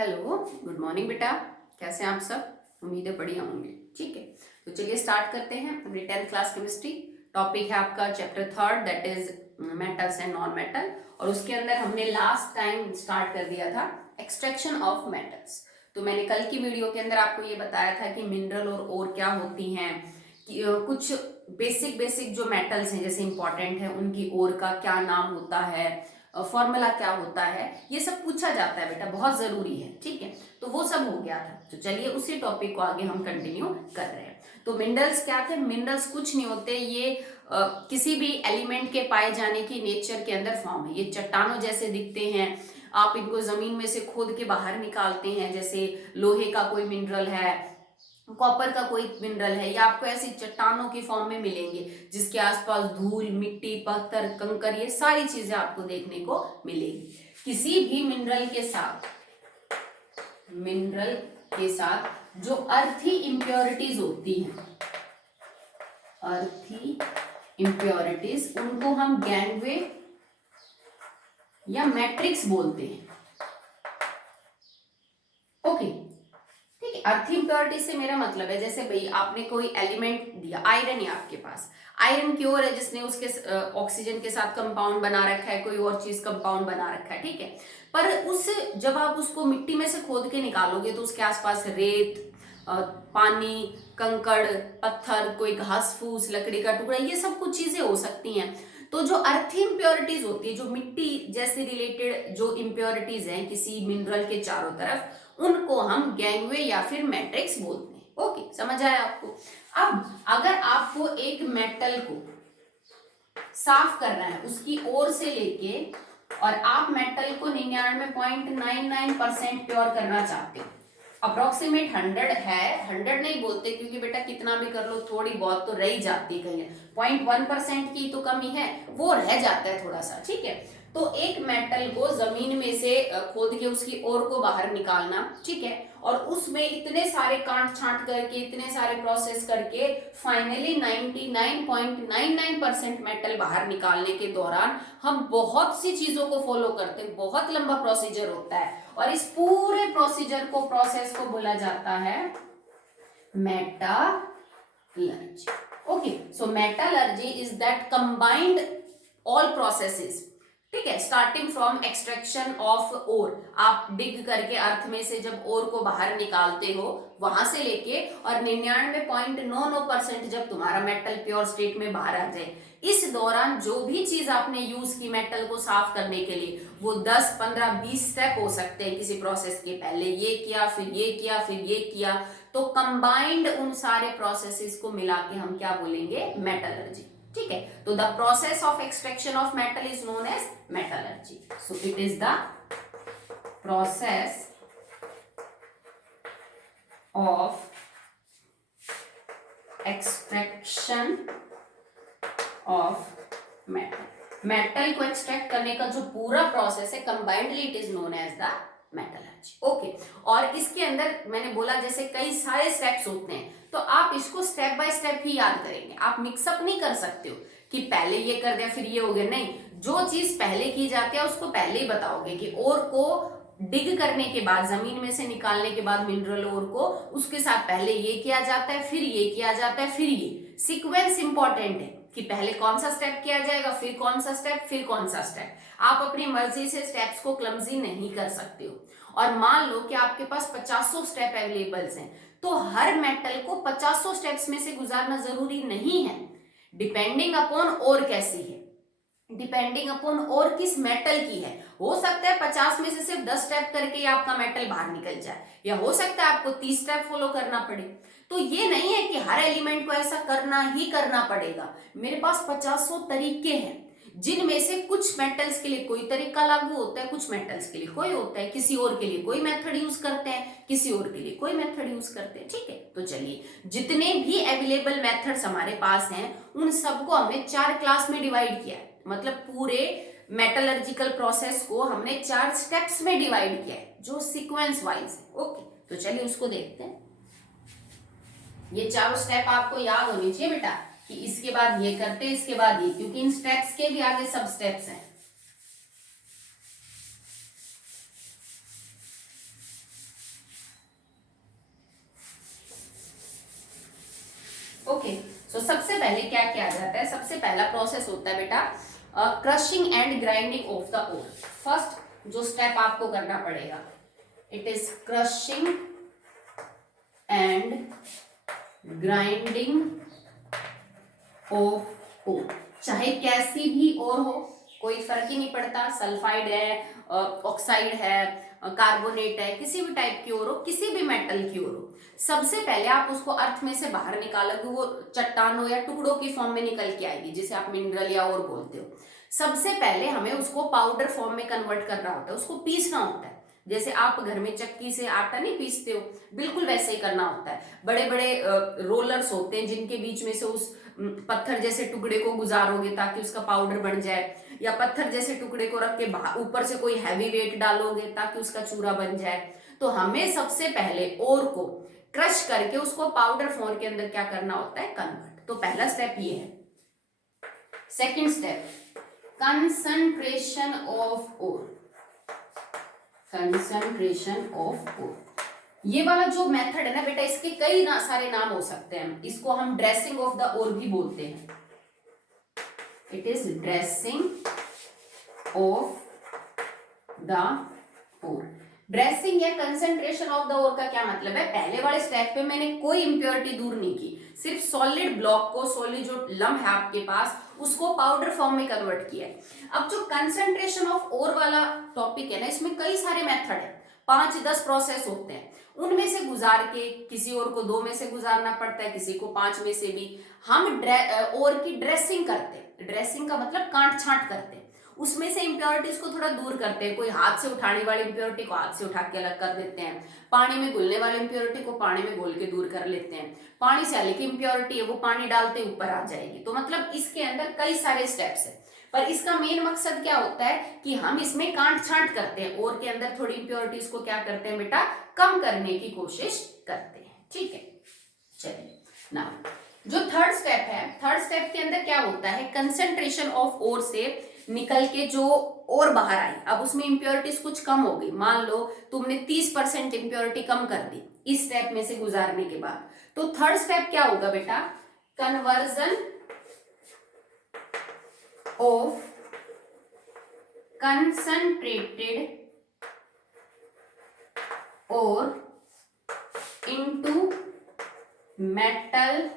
Hello, good morning बेटा। कैसे हैं आप सब? उम्मीद है बढ़िया होंगे। ठीक है, तो चलिए स्टार्ट करते हैं अपनी 10th क्लास केमिस्ट्री। टॉपिक है आपका chapter third, that is metals and non metal. और उसके अंदर हमने लास्ट टाइम स्टार्ट कर दिया था एक्सट्रैक्शन ऑफ मेटल्स। तो मैंने कल की वीडियो के अंदर आपको ये बताया था कि मिनरल और ओर क्या होती हैं, कि कुछ बेसिक बेसिक जो मेटल्स हैं जैसे इंपॉर्टेंट है उनकी ओर का क्या नाम होता है, फॉर्मूला क्या होता है, ये सब पूछा जाता है बेटा, बहुत जरूरी है। ठीक है, तो वो सब हो गया था। तो चलिए उसी टॉपिक को आगे हम कंटिन्यू कर रहे हैं। तो मिनरल्स क्या थे? मिनरल्स कुछ नहीं होते, ये किसी भी एलिमेंट के पाए जाने की नेचर के अंदर फॉर्म है। ये चट्टानों जैसे दिखते हैं, आप इनको जमीन में से खोद के बाहर निकालते हैं, जैसे लोहे का कोई मिनरल है, कॉपर का कोई मिनरल है, या आपको ऐसी चट्टानों की फॉर्म में मिलेंगे जिसके आसपास धूल, मिट्टी, पत्थर, कंकर, ये सारी चीजें आपको देखने को मिलेगी। किसी भी मिनरल के साथ जो अर्थी इंप्योरिटीज होती हैं, अर्थी इंप्योरिटीज, उनको हम गैंगवे या मैट्रिक्स बोलते हैं। ओके, ठीक है। अर्थ इम्प्योरिटी से मेरा मतलब है, जैसे भाई आपने कोई एलिमेंट दिया, आयरन है आपके पास, आयरन क्योर है जिसने उसके ऑक्सीजन के साथ कंपाउंड बना रखा है, कोई और चीज कंपाउंड बना रखा है, ठीक है। पर उस जब आप उसको मिट्टी में से खोद के निकालोगे तो उसके आसपास रेत, पानी, कंकड़, पत्थर, कोई घास फूस, लकड़ी का टुकड़ा, ये सब कुछ चीजें हो सकती हैं। तो जो अर्थ इम्प्योरिटीज होती है, जो मिट्टी जैसे रिलेटेड जो इम्प्योरिटीज हैं किसी मिनरल के चारों तरफ, उनको हम गैंगवे या फिर मैट्रिक्स बोलते हैं। ओके, समझ आया आपको? अब अगर आपको एक मेटल को साफ करना है उसकी ओर से लेके, और आप मेटल को 99.99% प्योर करना चाहते हो, अप्रोक्सीमेट 100 है, 100 नहीं बोलते क्योंकि बेटा कितना भी कर लो थोड़ी बहुत तो रह ही जाती है, कहीं 0.1% की तो कमी है, वो रह जाता है थोड़ा सा। ठीक है, तो एक मेटल को जमीन में से खोद के उसकी ओर को बाहर निकालना, ठीक है, और उसमें इतने सारे काट छांट करके, इतने सारे प्रोसेस करके फाइनली 99.99% मेटल बाहर निकालने के दौरान हम बहुत सी चीजों को फॉलो करते हैं, बहुत लंबा प्रोसीजर होता है, और इस पूरे प्रोसीजर को, प्रोसेस को बोला जाता है metallurgy. Okay, so metallurgy is that combined all processes, ठीक है, starting from extraction of ore, आप डिग करके अर्थ में से जब ओर को बाहर निकालते हो वहां से लेके, और 99.99% जब तुम्हारा मेटल प्योर स्टेट में बाहर आ जाए, इस दौरान जो भी चीज आपने यूज की मेटल को साफ करने के लिए, वो 10, 15, 20 स्टेप हो सकते हैं किसी प्रोसेस के। पहले ये किया, फिर ये किया, फिर ये किया, तो कंबाइंड उन सारे प्रोसेसेस को मिला के हम क्या बोलेंगे? मेटलर्जी। ठीक है, तो the process of extraction of metal is known as metallurgy. So it is the process of extraction of metal. Metal को एक्सट्रैक्ट करने का जो पूरा प्रोसेस है, combinedly it is known as the metallurgy. Okay, और इसके अंदर मैंने बोला जैसे कई सारे स्टेप्स होते हैं, तो आप इसको स्टेप बाय स्टेप ही याद करेंगे, आप मिक्सअप नहीं कर सकते हो कि पहले ये कर दिया फिर ये हो गया, नहीं। जो चीज पहले की जाती है उसको पहले ही बताओगे कि ओर को डिग करने के बाद, जमीन में से निकालने के बाद मिनरल ओर को, उसके साथ पहले ये किया जाता है, फिर ये किया जाता है, फिर ये सीक्वेंस इंपॉर्टेंट है कि पहले कौन सा स्टेप किया जाएगा, फिर कौन सा स्टेप, फिर कौन सा स्टेप। आप अपनी मर्जी से स्टेप्स को क्लमजी नहीं कर सकते हो। और मान लो कि आपके पास 50 स्टेप अवेलेबल्स हैं, तो हर मेटल को 50 स्टेप्स में से गुजारना जरूरी नहीं है, डिपेंडिंग अपॉन और कैसी है, डिपेंडिंग अपॉन और किस मेटल की है। हो सकता है 50 में से सिर्फ 10 स्टेप करके आपका मेटल बाहर निकल जाए, या हो सकता है आपको 30 स्टेप फॉलो करना पड़े। तो ये नहीं है कि हर एलिमेंट को ऐसा करना ही करना पड़ेगा। मेरे पास 50 तरीके हैं, जिनमें से कुछ मेटल्स के लिए कोई तरीका लागू होता है, कुछ मेटल्स के लिए कोई होता है, किसी और के लिए कोई मेथड यूज करते हैं, किसी और के लिए कोई मेथड यूज करते हैं। ठीक है, तो चलिए, जितने भी अवेलेबल मेथड्स हमारे पास हैं उन सबको हमने 4 क्लास में डिवाइड किया है, मतलब पूरे मेटलर्जिकल प्रोसेस को हमने 4 स्टेप्स में डिवाइड किया है, जो सीक्वेंस वाइज है। ओके, तो चलिए उसको देखते हैं। ये चारों स्टेप आपको याद होनी चाहिए बेटा, कि इसके बाद ये करते हैं, इसके बाद ये, क्योंकि इन स्टेप्स के भी आगे सब स्टेप्स हैं। पहला प्रोसेस होता है बेटा crushing and grinding of the ore. First जो स्टेप आपको करना पड़ेगा, it is crushing and grinding of ore. चाहे कैसी भी ओर हो, कोई फर्क ही नहीं पड़ता, सल्फाइड है, ऑक्साइड है, कार्बोनेट है, किसी भी टाइप की ओर हो, किसी भी मेटल की ओर हो, सबसे पहले आप उसको अर्थ में से बाहर निकालोगे, वो चट्टानों या टुकड़ों की फॉर्म में निकल के आएगी, जिसे आप मिनरल या और बोलते हो। सबसे पहले हमें उसको पाउडर फॉर्म में कन्वर्ट करना होता है, उसको पीसना होता है। जैसे आप घर में चक्की से आटा नहीं पीसते हो, बिल्कुल वैसे ही करना होता है। बड़े बड़े रोलर्स होते हैं जिनके बीच में से उस पत्थर जैसे टुकड़े को गुजारोगे ताकि उसका पाउडर बन जाए, या पत्थर जैसे टुकड़े को रख के ऊपर से कोई हैवी वेट डालोगे ताकि उसका चूरा बन जाए। तो हमें सबसे पहले ओर को क्रश करके उसको पाउडर फॉर्म के अंदर क्या करना होता है, कन्वर्ट। तो पहला स्टेप ये है। Second step, concentration of ore. Concentration of ore, ये वाला जो मेथड है ना बेटा, इसके कई सारे नाम हो सकते हैं। इसको हम ड्रेसिंग ऑफ द ओर भी बोलते हैं। It is dressing of the ore. Dressing या कंसंट्रेशन ऑफ द ओर का क्या मतलब है? पहले वाले स्टेप पे मैंने कोई इंप्योरिटी दूर नहीं की, सिर्फ सॉलिड ब्लॉक को, सॉलिड जो लम्ब है आपके पास, उसको पाउडर फॉर्म में कन्वर्ट किया है। अब जो कंसंट्रेशन ऑफ ओर वाला टॉपिक है ना, इसमें कई सारे मेथड है, 5-10 प्रोसेस होते हैं। उनमें से गुजार के किसी और को 2 में से गुजारना पड़ता है, किसी को 5 में से भी। हम ओर की ड्रेसिंग करते हैं। ड्रेसिंग का मतलब काट छांट करते हैं, उसमें से इंप्योरिटीज को थोड़ा दूर करते हैं। कोई हाथ से उठाने वाली इंप्योरिटी को हाथ से उठा के अलग कर देते हैं, पानी में घुलने वाली इंप्योरिटी को पानी में घोल के दूर कर लेते हैं, पानी से हल्की इंप्योरिटी है वो पानी डालते ऊपर आ जाएगी। तो मतलब इसके अंदर कई सारे स्टेप्स है, पर इसका मेन मकसद क्या होता है कि हम इसमें काट छांट करते हैं, और के अंदर थोड़ी इंप्योरिटीज को क्या करते हैं बेटा, कम करने की कोशिश करते हैं। ठीक है, चलिए नाउ जो थर्ड स्टेप है, थर्ड स्टेप के अंदर क्या होता है, कंसंट्रेशन ऑफ ओर से निकल के जो और बाहर आई, अब उसमें इंप्योरिटीज कुछ कम हो गई। मान लो तुमने 30% इंप्योरिटी कम कर दी इस स्टेप में से गुजारने के बाद, तो थर्ड स्टेप क्या होगा बेटा, कन्वर्जन ऑफ कंसंट्रेटेड और इनटू मेटल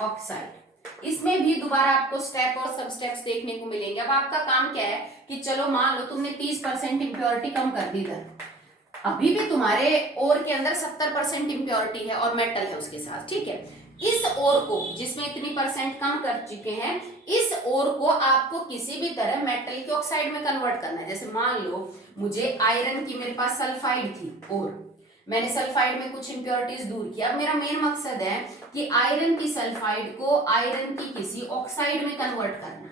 ऑक्साइड। इसमें भी दोबारा आपको स्टेप और सब स्टेप्स देखने को मिलेंगे। अब आपका काम क्या है कि चलो मान लो तुमने 30% इंप्योरिटी कम कर दी इधर, अभी भी तुम्हारे ओर के अंदर 70% इंप्योरिटी है और मेटल है उसके साथ। ठीक है, इस ओर को जिसमें इतनी परसेंट कम कर चुके हैं, इस ओर को आपको किसी भी तरह मेटल के ऑक्साइड में कन्वर्ट करना है। जैसे मान लो मुझे आयरन की, मेरे पास सल्फाइड थी और मैंने सल्फाइड में कुछ इंप्योरिटीज दूर किया। मेरा मेन मकसद है कि आयरन की सल्फाइड को आयरन की किसी ऑक्साइड में कन्वर्ट करना,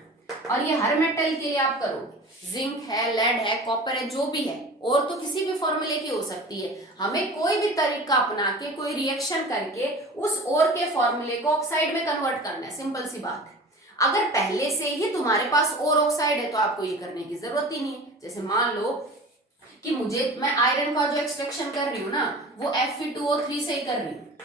और ये हर मेटल के लिए आप करोगे। जिंक है, लेड है, कॉपर है, जो भी है, और तो किसी भी फॉर्मूले की हो सकती है। हमें कोई भी तरीका अपना के, कोई रिएक्शन करके उस और के फॉर्मूले को ऑक्साइड में कन्वर्ट करना है। सिंपल सी बात है। अगर पहले से ही तुम्हारे पास और ऑक्साइड है तो आपको ये करने की जरूरत ही नहीं है। जैसे मान लो कि मैं आयरन का जो एक्सट्रैक्शन कर रही हूँ ना, वो Fe2O3 से ही कर रही हूँ,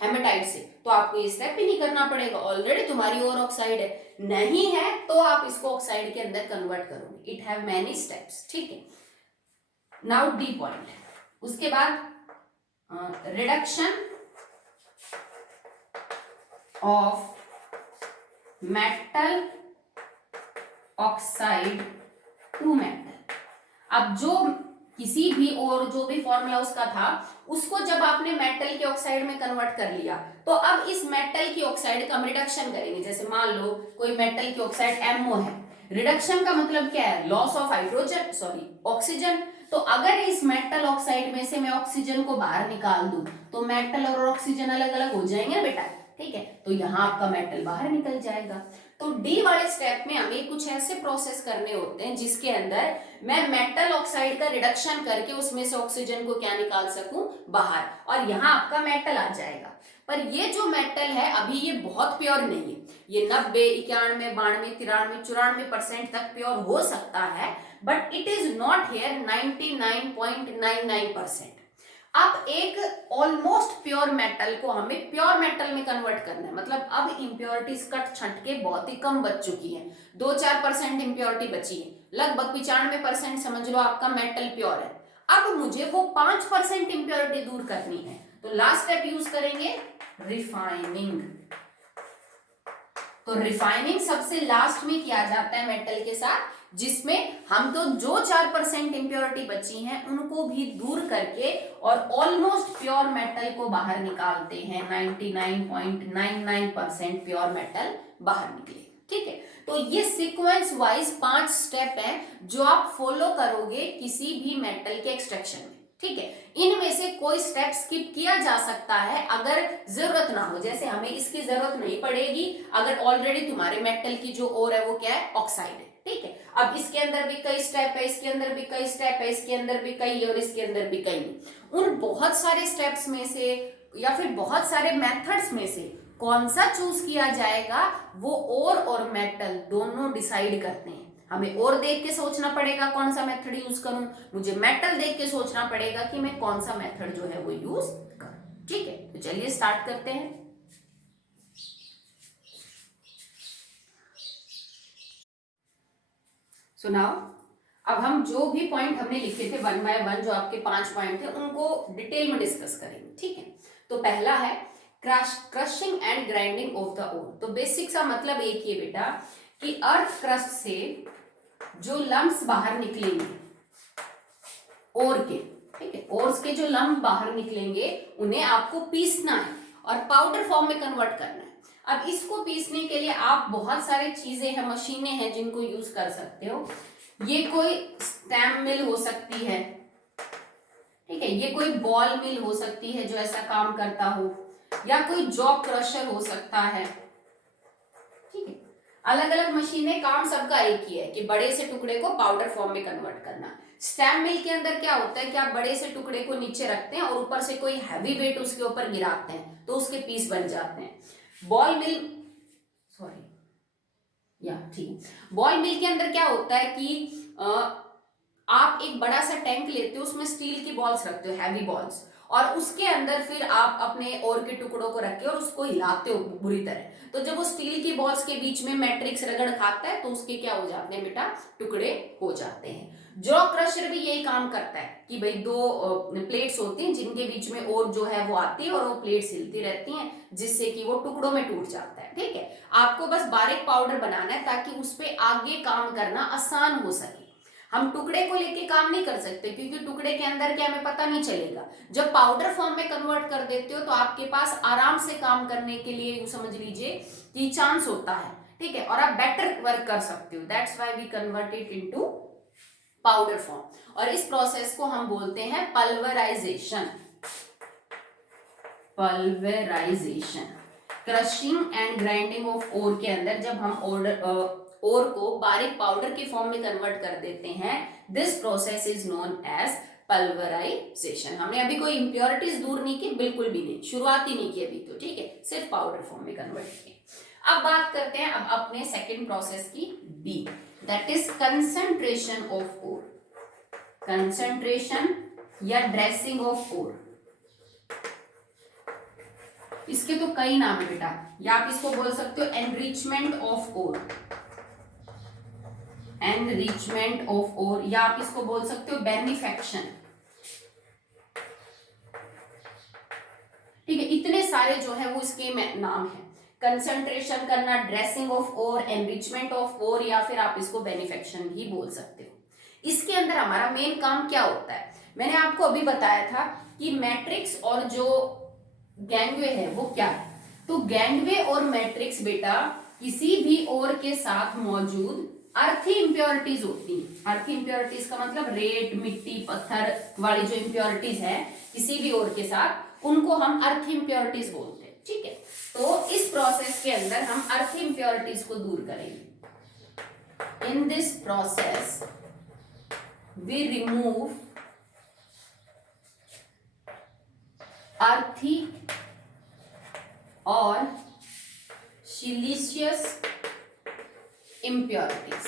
हेमेटाइट से, तो आपको ये स्टेप ही नहीं करना पड़ेगा, ऑलरेडी तुम्हारी और ऑक्साइड है। नहीं है तो आप इसको ऑक्साइड के अंदर कन्वर्ट करोगे। It have many steps. ठीक है, नाउ डी पॉइंट, उसके बाद reduction of metal oxide to metal. अब जो किसी भी और जो भी फॉर्मूला उसका था, उसको जब आपने मेटल के ऑक्साइड में कन्वर्ट कर लिया, तो अब इस मेटल की ऑक्साइड का हम रिडक्शन करेंगे। जैसे मान लो कोई मेटल की ऑक्साइड MO है, रिडक्शन का मतलब क्या है, loss of hydrogen, sorry oxygen. तो अगर इस मेटल ऑक्साइड में से मैं ऑक्सीजन को बाहर निकाल दूं तो मेटल और ऑक्सीजन अलग अलग हो जाएंगे बेटा। ठीक है, तो यहाँ आपका मेटल बाहर निकल जाएगा। तो डी वाले स्टेप में हमें कुछ ऐसे प्रोसेस करने होते हैं जिसके अंदर मैं मेटल ऑक्साइड का रिडक्शन करके उसमें से ऑक्सीजन को क्या निकाल सकूं, बाहर, और यहाँ आपका मेटल आ जाएगा। पर ये जो मेटल है अभी ये बहुत प्योर नहीं है, ये 90, 91, 92, 93, 94% तक प्योर हो सकता है, but it is not here 99.99%। अब एक ऑलमोस्ट प्योर मेटल को हमें प्योर मेटल में कन्वर्ट करना है, मतलब अब इम्प्योरिटीज कट छंट के बहुत ही कम बच चुकी है, 2-4% इम्प्योरिटी बची है, लगभग 95% समझ लो आपका मेटल प्योर है। अब मुझे वो 5% इम्प्योरिटी दूर करनी है, तो लास्ट स्टेप यूज करेंगे रिफाइनिंग। तो रिफाइनिंग सबसे लास्ट में किया जाता है मेटल के साथ, जिसमें हम तो जो 4% इम्प्योरिटी बची हैं उनको भी दूर करके और ऑलमोस्ट प्योर मेटल को बाहर निकालते हैं, 99.99% प्योर मेटल बाहर निकले। ठीक है, तो ये सीक्वेंस वाइज 5 स्टेप हैं जो आप फॉलो करोगे किसी भी मेटल के एक्सट्रैक्शन में। ठीक है, इनमें से कोई स्टेप स्किप किया जा सकता है अगर जरूरत ना हो, जैसे हमें इसकी जरूरत नहीं पड़ेगी अगर ऑलरेडी तुम्हारे मेटल की जो ओर है वो क्या है, ऑक्साइड है। ठीक है, अब इसके अंदर भी कई स्टेप है, इसके अंदर भी कई स्टेप है, इसके अंदर भी कई और इसके अंदर भी कई। उन बहुत सारे स्टेप्स में से या फिर बहुत सारे मेथड्स में से कौन सा चूज किया जाएगा वो ओर और मेटल दोनों डिसाइड करते हैं। हमें और देख के सोचना पड़ेगा कौन सा मेथड यूज करूं, मुझे मेटल देख के सोचना पड़ेगा कि मैं कौन सा मेथड जो है वो यूज करूं। ठीक है, तो चलिए स्टार्ट करते हैं। सो नाउ अब हम जो भी पॉइंट हमने लिखे थे 1 बाय 1, जो आपके 5 पॉइंट थे, उनको डिटेल में डिस्कस करेंगे। ठीक है, तो पहला है crushing and grinding of the ore. तो बेसिक सा मतलब एक ही है बेटा कि अर्थ क्रस्ट से जो लम्स बाहर निकलेंगे ओर के, ठीक है, ओर्स के जो लम्प बाहर निकलेंगे उन्हें आपको पीसना है और पाउडर फॉर्म में कन्वर्ट करना है। अब इसको पीसने के लिए आप बहुत सारे चीजें हैं, मशीनें हैं जिनको यूज कर सकते हो। ये कोई स्टैम्प मिल हो सकती है, ठीक है, ये कोई बॉल मिल हो सकती है जो ऐसा काम करता हो, या कोई जॉ क्रशर हो सकता है। ठीक है, अलग अलग मशीनें, काम सबका एक ही है कि बड़े से टुकड़े को पाउडर फॉर्म में कन्वर्ट करना। स्टैम्प मिल के अंदर क्या होता है कि आप बड़े से टुकड़े को नीचे रखते हैं और ऊपर से कोई हैवी वेट उसके ऊपर गिराते हैं तो उसके पीस बन जाते हैं। बॉल मिल, सॉरी या ठीक है, बॉल मिल के अंदर क्या होता है कि आप एक बड़ा सा टैंक लेते हो, उसमें स्टील की बॉल्स रखते हो, हैवी बॉल्स, और उसके अंदर फिर आप अपने ओर के टुकड़ों को रख के और उसको हिलाते हो बुरी तरह। तो जब वो स्टील की बॉल्स के बीच में मैट्रिक्स रगड़ खाता है तो उसके क्या हो जाते हैं बेटा, टुकड़े हो जाते हैं। जॉ क्रशर भी यही काम करता है कि भाई 2 प्लेट्स होती हैं जिनके बीच में और जो है वो आती है और वो प्लेट्स हिलती रहती हैं जिससे कि वो टुकड़ों में टूट जाता है। ठीक है, आपको बस बारीक पाउडर बनाना है ताकि उस पर आगे काम करना आसान हो सके। हम टुकड़े को लेके काम नहीं कर सकते क्योंकि टुकड़े के अंदर क्या हमें पता नहीं चलेगा। जब पाउडर फॉर्म में कन्वर्ट कर देते हो तो आपके पास आराम से काम करने के लिए समझ लीजिए कि चांस होता है। ठीक है, और आप बेटर वर्क कर सकते हो। That's why we convert it into powder form, और इस प्रोसेस को हम बोलते हैं pulverization. Pulverization, crushing and grinding of ore के अंदर जब हम ओर को बारीक पाउडर के फॉर्म में कन्वर्ट कर देते हैं, this process is known as pulverization. हमने अभी कोई इंप्योरिटीज दूर नहीं की, बिल्कुल भी नहीं, शुरुआत ही नहीं की अभी तो। ठीक है, सिर्फ पाउडर फॉर्म में कन्वर्ट किया। अब बात करते हैं अब अपने सेकेंड प्रोसेस की, B, that is concentration of ore. Concentration या ड्रेसिंग ऑफ ओर, इसके तो कई नाम है बेटा, या आप इसको बोल सकते हो enrichment of ore, enrichment of ore, या आप इसको बोल सकते हो बेनिफेक्शन। ठीक है, इतने सारे जो है वो इसके नाम है। कंसंट्रेशन करना, dressing of ore, enrichment of ore, या फिर आप इसको बेनिफेक्शन भी बोल सकते हो। इसके अंदर हमारा मेन काम क्या होता है, मैंने आपको अभी बताया था कि मैट्रिक्स और जो गैंगवे है वो क्या है। तो गैंगवे और मैट्रिक्स बेटा किसी भी ओर के साथ मौजूद अर्थी इंप्योरिटीज होती हैं। अर्थी इंप्योरिटीज का मतलब रेत, मिट्टी, पत्थर वाली जो इंप्योरिटीज है किसी भी ओर के साथ, उनको हम अर्थी इंप्योरिटीज बोलते हैं। ठीक है, तो इस प्रोसेस के अंदर हम अर्थी इंप्योरिटीज को दूर करेंगे। In this process we remove earthy और सिलिशियस impurities।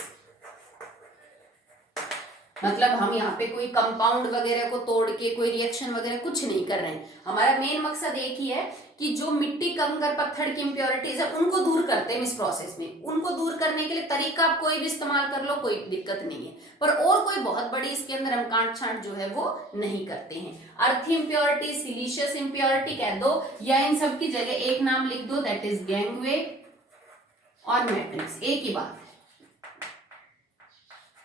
मतलब हम यहाँ पे कोई कंपाउंड वगैरह को तोड़ के कोई रिएक्शन वगैरह कुछ नहीं कर रहे हैं। हमारा मेन मकसद एक ही है कि जो मिट्टी, कंकर, पत्थर की इंप्योरिटीज है उनको दूर करते हैं इस प्रोसेस में। उनको दूर करने के लिए तरीका आप कोई भी इस्तेमाल कर लो, कोई दिक्कत नहीं है, पर और कोई बहुत बड़ी इसके अंदर हम काट छांट जो है वो नहीं करते हैं। अर्थी इंप्योरिटी, सिलिशियस इंप्योरिटी कह दो, या इन सब की जगह एक नाम लिख दो, दैट इज गैंगवे और मैट्रिक्स, एक ही बात है।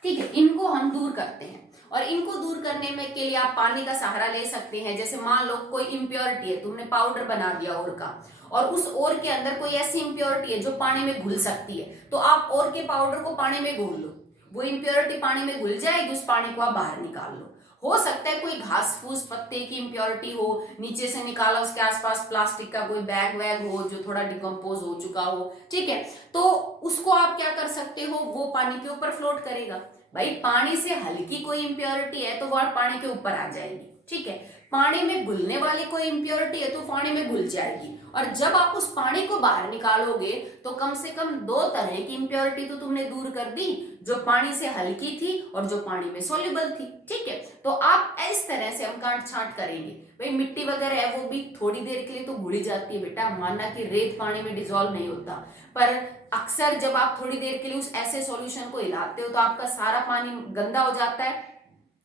ठीक है, इनको हम दूर करते हैं। और इनको दूर करने में के लिए आप पानी का सहारा ले सकते हैं। जैसे मान लो कोई इंप्योरिटी है, तुमने पाउडर बना दिया ओर का, और उस ओर के अंदर कोई ऐसी इंप्योरिटी है जो पानी में घुल सकती है, तो आप ओर के पाउडर को पानी में घोल लो, वो इंप्योरिटी पानी में घुल जाएगी, उस पानी को आप बाहर निकाल लो। हो सकता है कोई घास फूस पत्ते की इंप्योरिटी हो, नीचे से निकाला, उसके आसपास प्लास्टिक का कोई बैग वैग हो जो थोड़ा डिकम्पोज हो चुका हो, ठीक है, तो उसको आप क्या कर सकते हो, वो पानी के ऊपर फ्लोट करेगा। भाई पानी से हल्की कोई इंप्योरिटी है तो वो पानी के ऊपर आ जाएगी, ठीक है। पानी में घुलने वाली कोई इंप्योरिटी है तो पानी में घुल जाएगी, और जब आप उस पानी को बाहर निकालोगे तो कम से कम दो तरह की इंप्योरिटी तो तुमने दूर कर दी, जो पानी से हल्की थी और जो पानी में सोल्यूबल थी, ठीक है। तो आप इस तरह से हम काट छांट करेंगे। भाई मिट्टी वगैरह है वो भी थोड़ी देर के लिए तो घुल जाती है बेटा, मानना कि रेत पानी में डिजोल्व नहीं होता, पर अक्सर जब आप थोड़ी देर के लिए उस ऐसे सॉल्यूशन को हिलाते हो तो आपका सारा पानी गंदा हो जाता है,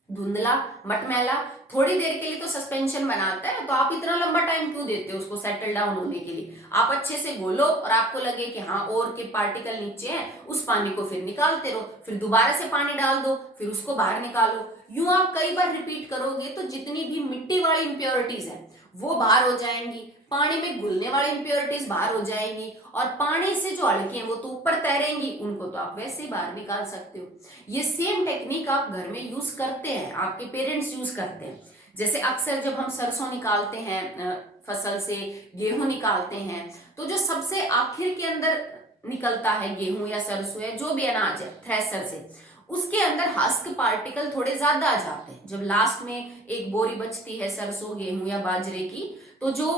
धुंधला मटमैला, थोड़ी देर के लिए तो सस्पेंशन बनाता है, तो आप इतना लंबा टाइम क्यों देते हो उसको सेटल डाउन होने के लिए। आप अच्छे से घोलो और आपको लगे कि हाँ और के पार्टिकल नीचे हैं, उस पानी को फिर निकालते रहो, फिर दोबारा से पानी डाल दो, फिर उसको बाहर निकालो। यूं आप कई बार रिपीट करोगे तो जितनी भी मिट्टी वाली इंप्योरिटीज है वो बाहर हो जाएंगी, पानी में घुलने वाली इंप्योरिटीज बाहर हो जाएंगी, और पानी से जो हल्की हैं वो तो ऊपर तैरेंगी, उनको तो आप वैसे ही बाहर निकाल सकते हो। ये सेम टेक्निक आप घर में यूज करते हैं, आपके पेरेंट्स यूज करते हैं। जैसे अक्सर जब हम सरसों निकालते हैं फसल से, गेहूं निकालते हैं, तो जो सबसे आखिर के अंदर निकलता है गेहूं या सरसों या जो भी अनाज है थ्रेसर से, उसके अंदर हस्क पार्टिकल थोड़े ज्यादा आ जाते हैं। जब लास्ट में एक बोरी बचती है सरसों, गेहूं या बाजरे की, तो जो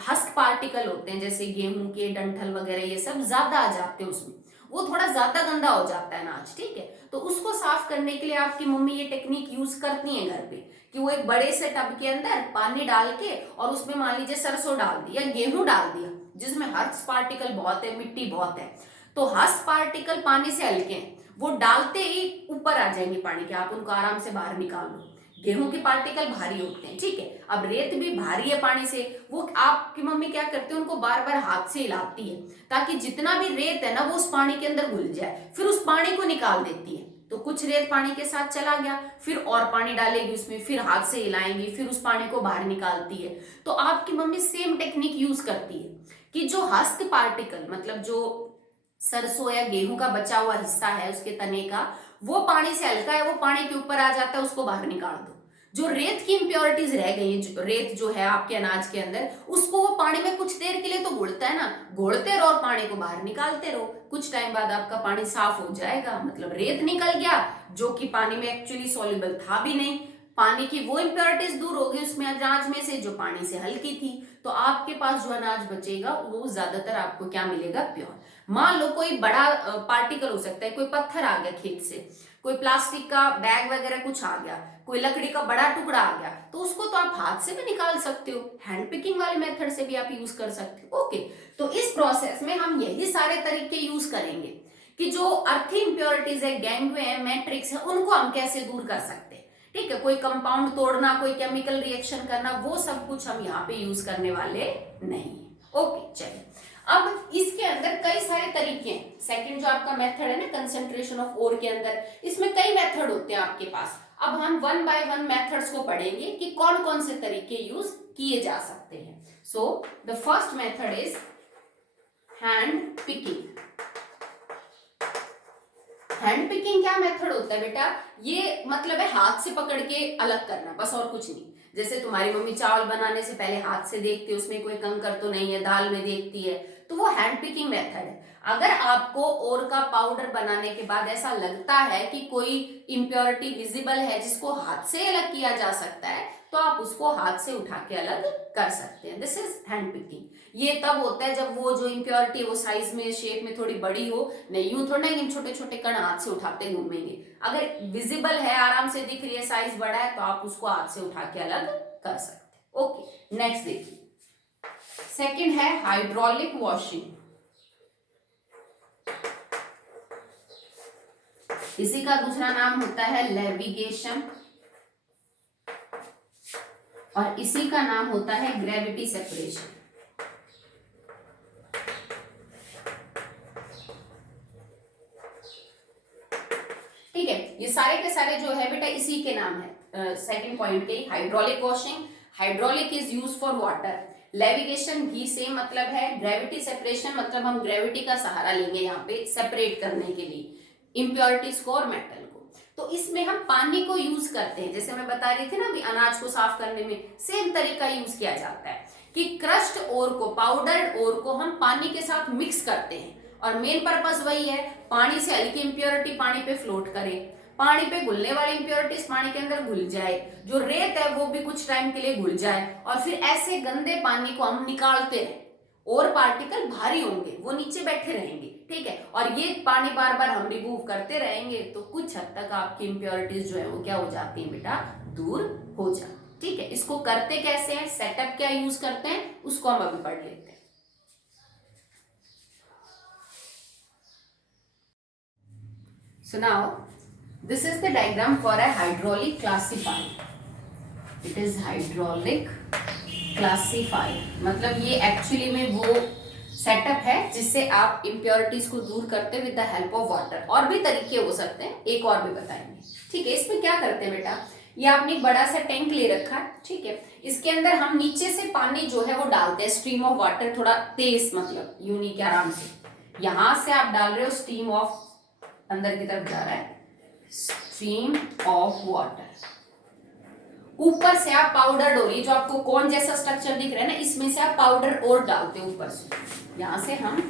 हस्क पार्टिकल होते हैं जैसे गेहूं के डंठल वगैरह ये सब ज्यादा आ जाते हैं उसमें, वो थोड़ा ज्यादा गंदा हो जाता है अनाज, ठीक है। तो उसको साफ करने के लिए आपकी मम्मी ये टेक्निक यूज करती है घर पे, कि वो एक बड़े से टब के अंदर पानी डाल के और उसमें मान लीजिए सरसों डाल दी या गेहूं डाल दिया जिसमें हस्क पार्टिकल बहुत है, मिट्टी बहुत है, तो हस्क पार्टिकल पानी से हल्के हैं, वो डालते ही ऊपर आ जाएंगे पानी के, आप उनको आराम से बाहर निकाल लो। गेहूं के पार्टिकल भारी होते हैं, ठीक है, अब रेत भी भारी है पानी से, वो आपकी मम्मी क्या करती है, उनको बार बार हाथ से हिलाती है ताकि जितना भी रेत है ना वो उस पानी के अंदर घुल जाए, फिर उस पानी को निकाल देती है। तो कुछ रेत पानी के साथ चला गया, फिर और पानी डालेगी उसमें, फिर हाथ से हिलाएंगी, फिर उस पानी को बाहर निकालती है। तो आपकी मम्मी सेम टेक्निक यूज करती है कि जो हस्क पार्टिकल, मतलब जो सरसों या गेहूं का बचा हुआ हिस्सा है उसके तने का, वो पानी से हल्का है, वो पानी के ऊपर आ जाता है, उसको बाहर निकाल दो। जो रेत की इंप्योरिटीज रह गई है, रेत जो है आपके अनाज के अंदर, उसको वो पानी में कुछ देर के लिए तो घोलता है ना, घोलते रहो और पानी को बाहर निकालते रहो, कुछ टाइम बाद आपका पानी साफ हो जाएगा, मतलब रेत निकल गया जो कि पानी में एक्चुअली सॉल्युबल था भी नहीं, पानी की वो इंप्योरिटीज दूर हो गई उसमें अनाज में से जो पानी से हल्की थी, तो आपके पास जो अनाज बचेगा वो ज्यादातर आपको क्या मिलेगा, प्योर। मान लो कोई बड़ा पार्टिकल हो सकता है, कोई पत्थर आ गया खेत से, कोई प्लास्टिक का बैग वगैरह कुछ आ गया, कोई लकड़ी का बड़ा टुकड़ा आ गया, तो उसको तो आप हाथ से भी निकाल सकते हो, हैंड पिकिंग वाले मेथड से भी आप यूज कर सकते हो। ओके, तो इस प्रोसेस में हम यही सारे तरीके यूज करेंगे कि जो अर्थी इंप्योरिटीज है, गैंगवे है, मैट्रिक्स है, उनको हम कैसे दूर कर सकते हैं, ठीक है। कोई कंपाउंड तोड़ना, कोई केमिकल रिएक्शन करना, वो सब कुछ हम यहाँ पे यूज करने वाले नहीं। ओके चलिए, अब इसके अंदर कई सारे तरीके हैं। सेकंड जो आपका मेथड है ना कंसंट्रेशन ऑफ ओर के अंदर, इसमें कई मेथड होते हैं आपके पास। अब हम वन बाय वन मेथड्स को पढ़ेंगे कि कौन कौन से तरीके यूज किए जा सकते हैं। So the first method is hand picking. Hand picking क्या मेथड होता है बेटा, ये मतलब है हाथ से पकड़ के अलग करना, बस और कुछ नहीं। जैसे तुम्हारी मम्मी चावल बनाने से पहले हाथ से देखती है उसमें कोई कंकर तो नहीं है, दाल में देखती है, तो वो हैंड पिकिंग मेथड है। अगर आपको ओर का पाउडर बनाने के बाद ऐसा लगता है कि कोई इम्प्योरिटी विजिबल है जिसको हाथ से अलग किया जा सकता है, तो आप उसको हाथ से उठा के अलग कर सकते हैं। This is hand picking. ये तब होता है जब वो जो इम्प्योरिटी वो साइज में शेप में थोड़ी बड़ी हो, नहीं यूं थोड़ा इन छोटे छोटे कण हाथ से उठाते घूमेंगे। अगर विजिबल है, आराम से दिख रही है, साइज बड़ा है, तो आप उसको हाथ से उठा के अलग कर सकते हैं। ओके, नेक्स्ट देखिए, सेकंड है हाइड्रोलिक वॉशिंग। इसी का दूसरा नाम होता है लेविगेशन और इसी का नाम होता है ग्रेविटी सेपरेशन। ठीक है, ये सारे के सारे जो है बेटा इसी के नाम है। सेकंड पॉइंट के, hydraulic washing, hydraulic is use for water, levigation भी सेम मतलब है, ग्रेविटी सेपरेशन मतलब हम ग्रेविटी का सहारा लेंगे यहाँ पे सेपरेट करने के लिए इम्प्योरिटीज को और मेटल को। तो इसमें हम पानी को यूज करते हैं, जैसे मैं बता रही थी ना अभी अनाज को साफ करने में सेम तरीका यूज किया जाता है कि क्रश्ड ओर को, पाउडर्ड ओर को हम पानी के साथ मिक्स करते हैं और मेन पर्पस वही है, पानी से हल्की इंप्योरिटी पानी पे फ्लोट करे, पानी पे घुलने वाली इंप्योरिटीज पानी के अंदर घुल जाए, जो रेत है वो भी कुछ टाइम के लिए घुल जाए और फिर ऐसे गंदे पानी को हम निकालते रहे। और पार्टिकल भारी होंगे, वो नीचे बैठे रहेंगे, ठीक है, और ये पानी बार बार हम रिमूव करते रहेंगे तो कुछ हद तक आपकी इंप्योरिटीज जो है वो क्या हो जाती है बेटा, दूर हो जाती। ठीक है, इसको करते कैसे हैं, सेटअप क्या यूज करते हैं, उसको हम अभी पढ़ लेते हैं। So now this is the diagram for a hydraulic classifier. It is hydraulic classifier, मतलब ये एक्चुअली में वो सेटअप है जिससे आप इम्प्योरिटीज को दूर करते with the help of water. और भी तरीके हो सकते हैं, एक और भी बताएंगे। ठीक है, इसमें क्या करते हैं बेटा, ये आपने एक बड़ा सा टैंक ले रखा है, ठीक है, इसके अंदर हम नीचे से पानी जो है वो डालते हैं, स्ट्रीम ऑफ वाटर, थोड़ा तेज मतलब यूनिक के आराम से। यहां से आप डाल रहे हो स्ट्रीम ऑफ, अंदर की तरफ जा रहा है स्ट्रीम ऑफ वाटर, ऊपर से आप पाउडर डोरी, जो आपको कौन जैसा स्ट्रक्चर दिख रहा है ना, इसमें से आप पाउडर और डालते हो ऊपर से, यहां से हम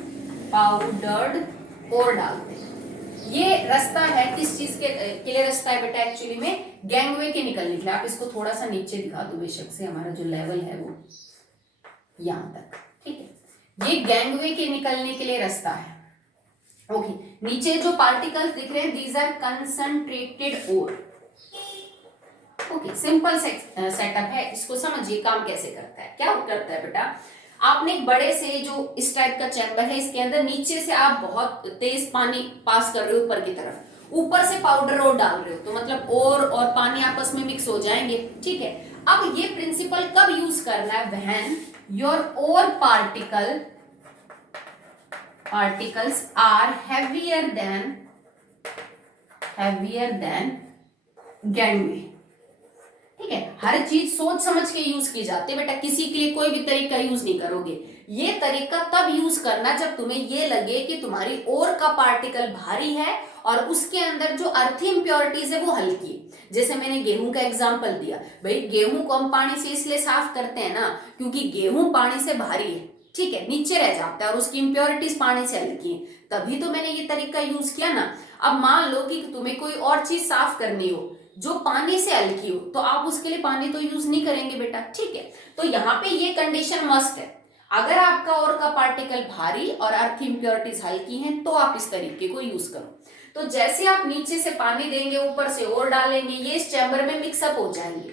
पाउडर्ड और डालते हैं। ये रास्ता है किस चीज के लिए रास्ता है बेटा, एक्चुअली में गैंगवे के निकलने के लिए। आप इसको थोड़ा सा नीचे दिखा दो बेशक से, हमारा जो लेवल है वो यहां तक, ठीक है, ये गैंगवे के निकलने के लिए रास्ता है। ओके, नीचे जो पार्टिकल्स दिख रहे हैं these are concentrated ore. Okay, simple setup है, इसको समझिए काम कैसे करता है। क्या करता है बेटा, आपने एक बड़े से जो इस टाइप का चैम्बर है, इसके अंदर नीचे से आप बहुत तेज पानी पास कर रहे हो ऊपर की तरफ, ऊपर से पाउडर और डाल रहे हो, तो मतलब और पानी आपस में मिक्स हो जाएंगे। ठीक है, अब ये प्रिंसिपल कब यूज करना है, when your ore particles are heavier than gangway। ठीक है, हर चीज सोच समझ के यूज की जाती है बेटा, किसी के लिए कोई भी तरीका यूज नहीं करोगे। ये तरीका तब यूज करना जब तुम्हें ये लगे कि तुम्हारी ओर का पार्टिकल भारी है और उसके अंदर जो अर्थी इंप्योरिटीज है वो हल्की है। जैसे मैंने गेहूं का एग्जांपल दिया, भाई गेहूं को हम पानी से इसलिए साफ करते हैं ना क्योंकि गेहूं पानी से भारी है, ठीक है, नीचे रह जाता है और उसकी इंप्योरिटीज पानी से हल्की है, तभी तो मैंने ये तरीका यूज किया ना। अब मान लो कि तुम्हें कोई और चीज साफ करनी हो जो पानी से हल्की हो, तो आप उसके लिए पानी तो यूज नहीं करेंगे बेटा। ठीक है, तो यहाँ पे ये कंडीशन मस्ट है, अगर आपका और का पार्टिकल भारी और अर्थ इंप्योरिटीज हल्की हैं तो आप इस तरीके को यूज करो। तो जैसे आप नीचे से पानी देंगे, ऊपर से और डालेंगे, ये इस चैम्बर में मिक्सअप हो जाएंगे।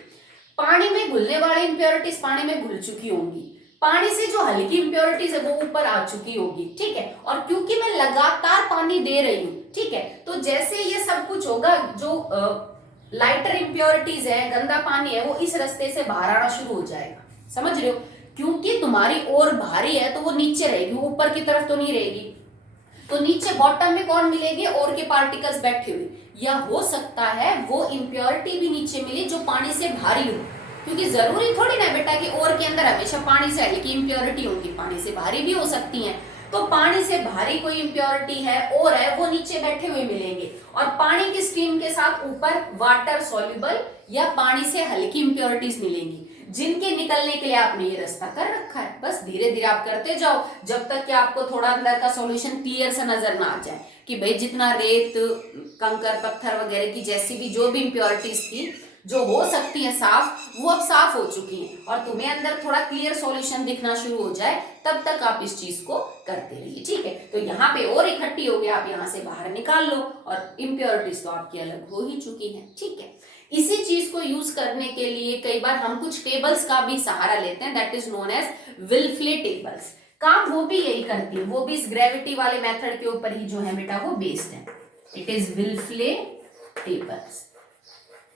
पानी में घुलने वाली इंप्योरिटीज पानी में घुल चुकी होंगी, पानी से जो हल्की इंप्योरिटीज है वो ऊपर आ चुकी होगी। ठीक है, और क्योंकि मैं लगातार पानी दे रही हूँ, ठीक है, तो जैसे ये सब कुछ होगा, जो लाइटर इंप्योरिटीज है, गंदा पानी है, वो इस रास्ते से बाहर आना शुरू हो जाएगा। समझ रहे हो, क्योंकि तुम्हारी ओर भारी है तो वो नीचे रहेगी, ऊपर की तरफ तो नहीं रहेगी। तो नीचे बॉटम में कौन मिलेंगे, ओर के पार्टिकल्स बैठे हुए, या हो सकता है वो इंप्योरिटी भी नीचे मिले जो पानी से भारी हो, क्योंकि जरूरी थोड़ी ना बेटा कि ओर के अंदर हमेशा पानी से हल्की इंप्योरिटी होगी, पानी से भारी भी हो सकती है। तो पानी से भारी कोई इंप्योरिटी है और है, वो नीचे बैठे हुए मिलेंगे, और पानी की स्ट्रीम के साथ ऊपर वाटर सॉल्युबल या पानी से हल्की इंप्योरिटीज मिलेंगी। जिनके निकलने के लिए आपने ये रास्ता कर रखा है। बस धीरे धीरे आप करते जाओ जब तक कि आपको थोड़ा अंदर का सॉल्यूशन क्लियर सा नजर ना आ जाए कि भाई जितना रेत, कंकर, पत्थर वगैरह की जैसी भी जो भी इम्प्योरिटीज थी जो हो सकती है साफ, वो अब साफ हो चुकी हैं और तुम्हें अंदर थोड़ा क्लियर सॉल्यूशन दिखना शुरू हो जाए तब तक आप इस चीज को करते रहिए। ठीक है, तो यहाँ पे और इकट्ठी हो गई, आप यहाँ से बाहर निकाल लो और इम्प्योरिटीज तो आपकी अलग हो ही चुकी है। ठीक है, इसी चीज को यूज करने के लिए कई बार हम कुछ टेबल्स का भी सहारा लेते हैं, that is known as Wilfley tables. काम वो भी यही करती है, वो भी इस ग्रेविटी वाले मेथड के ऊपर ही जो है बेटा वो बेस्ड है। It is Wilfley tables.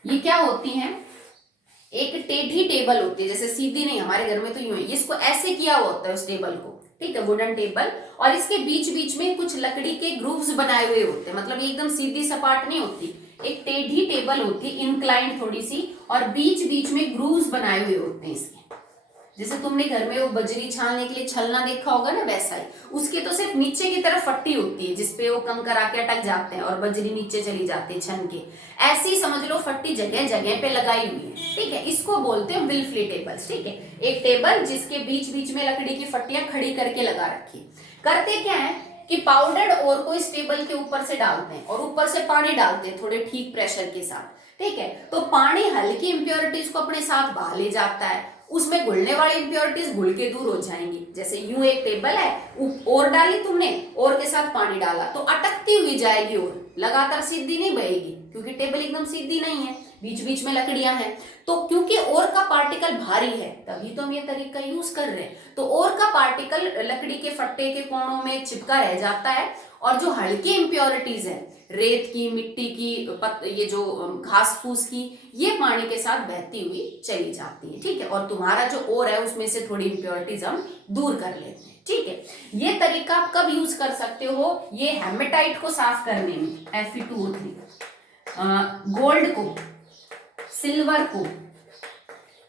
ये क्या होती हैं, एक टेढ़ी टेबल होती है, जैसे सीधी नहीं, हमारे घर में तो यूं है, इसको ऐसे किया हुआ होता है उस टेबल को, ठीक है, वुडन टेबल, और इसके बीच बीच में कुछ लकड़ी के ग्रूव्स बनाए हुए होते हैं, मतलब एकदम सीधी सपाट नहीं होती, एक टेढ़ी टेबल होती है, इंक्लाइंड थोड़ी सी, और बीच बीच में ग्रूव्स बनाए हुए होते हैं इसके। जैसे तुमने घर में वो बजरी छानने के लिए छलना देखा होगा ना, वैसा ही। उसके तो सिर्फ नीचे की तरफ फट्टी होती है जिसपे वो कंकर आके अटक जाते हैं और बजरी नीचे चली जाती है छन के। ऐसी ही समझ लो फट्टी जगह जगह पे लगाई हुई है। ठीक है, इसको बोलते हैं विल्फले टेबल्स। ठीक है, एक टेबल जिसके बीच बीच में लकड़ी की फट्टियां खड़ी करके लगा रखी। करते क्या है कि पाउडर्ड ओर को इस टेबल के ऊपर से डालते हैं और ऊपर से पानी डालते हैं थोड़े ठीक प्रेशर के साथ। ठीक है, तो पानी हल्की इंप्योरिटीज को अपने साथ बहा ले जाता है, उसमें घुलने वाली इंप्योरिटीज घुल के दूर हो जाएंगी। जैसे यूं एक टेबल है, और डाली तुमने, और के साथ पानी डाला तो अटकती हुई जाएगी, और लगातार सीधी नहीं बहेगी क्योंकि टेबल एकदम सीधी नहीं है, बीच बीच में लकड़ियां हैं। तो क्योंकि और का पार्टिकल भारी है तभी तो हम ये तरीका यूज कर रहे हैं। तो और का पार्टिकल लकड़ी के फट्टे के कोनों में चिपका रह जाता है, और जो हल्की इंप्योरिटीज है, रेत की, मिट्टी की, ये जो घास फूस की, ये पानी के साथ बहती हुई चली जाती है। ठीक है, और तुम्हारा जो ओर है उसमें से थोड़ी इंप्योरिटीज हम दूर कर लेते हैं। ठीक है, ये तरीका आप कब यूज कर सकते हो, ये हेमेटाइट को साफ करने में, Fe2O3, गोल्ड को, सिल्वर को,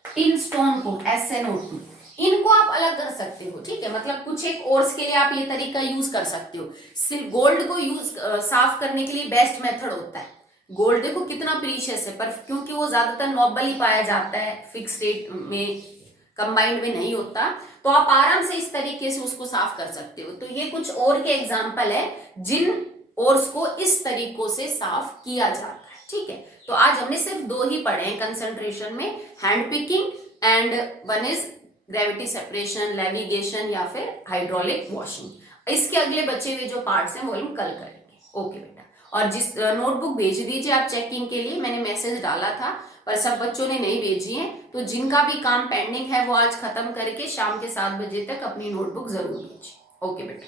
टिन स्टोन को, SnO2, इनको आप अलग कर सकते हो। ठीक है, मतलब कुछ एक ओर्स के लिए आप ये तरीका यूज कर सकते हो। सिर्फ गोल्ड को यूज साफ करने के लिए बेस्ट मेथड होता है। गोल्ड देखो कितना प्रीशियस है, पर क्योंकि वो ज्यादातर नोबल ही पाया जाता है, फिक्स रेट में, कंबाइंड में नहीं होता, तो आप आराम से इस तरीके से उसको साफ कर सकते हो। तो ये कुछ और के एग्जाम्पल है जिन ओर्स को इस तरीकों से साफ किया जाता है। ठीक है, तो आज हमने सिर्फ 2 ही पढ़े हैं कंसंट्रेशन में, hand picking and one is gravity separation, levigation या फिर हाइड्रोलिक वॉशिंग। इसके अगले बचे हुए जो पार्ट्स हैं वो हम कल करेंगे। ओके बेटा, और जिस नोटबुक भेज दीजिए आप चेकिंग के लिए, मैंने मैसेज डाला था पर सब बच्चों ने नहीं भेजी है, तो जिनका भी काम पेंडिंग है वो आज खत्म करके शाम के 7 बजे तक अपनी नोटबुक जरूर भेजिए। ओके बेटा।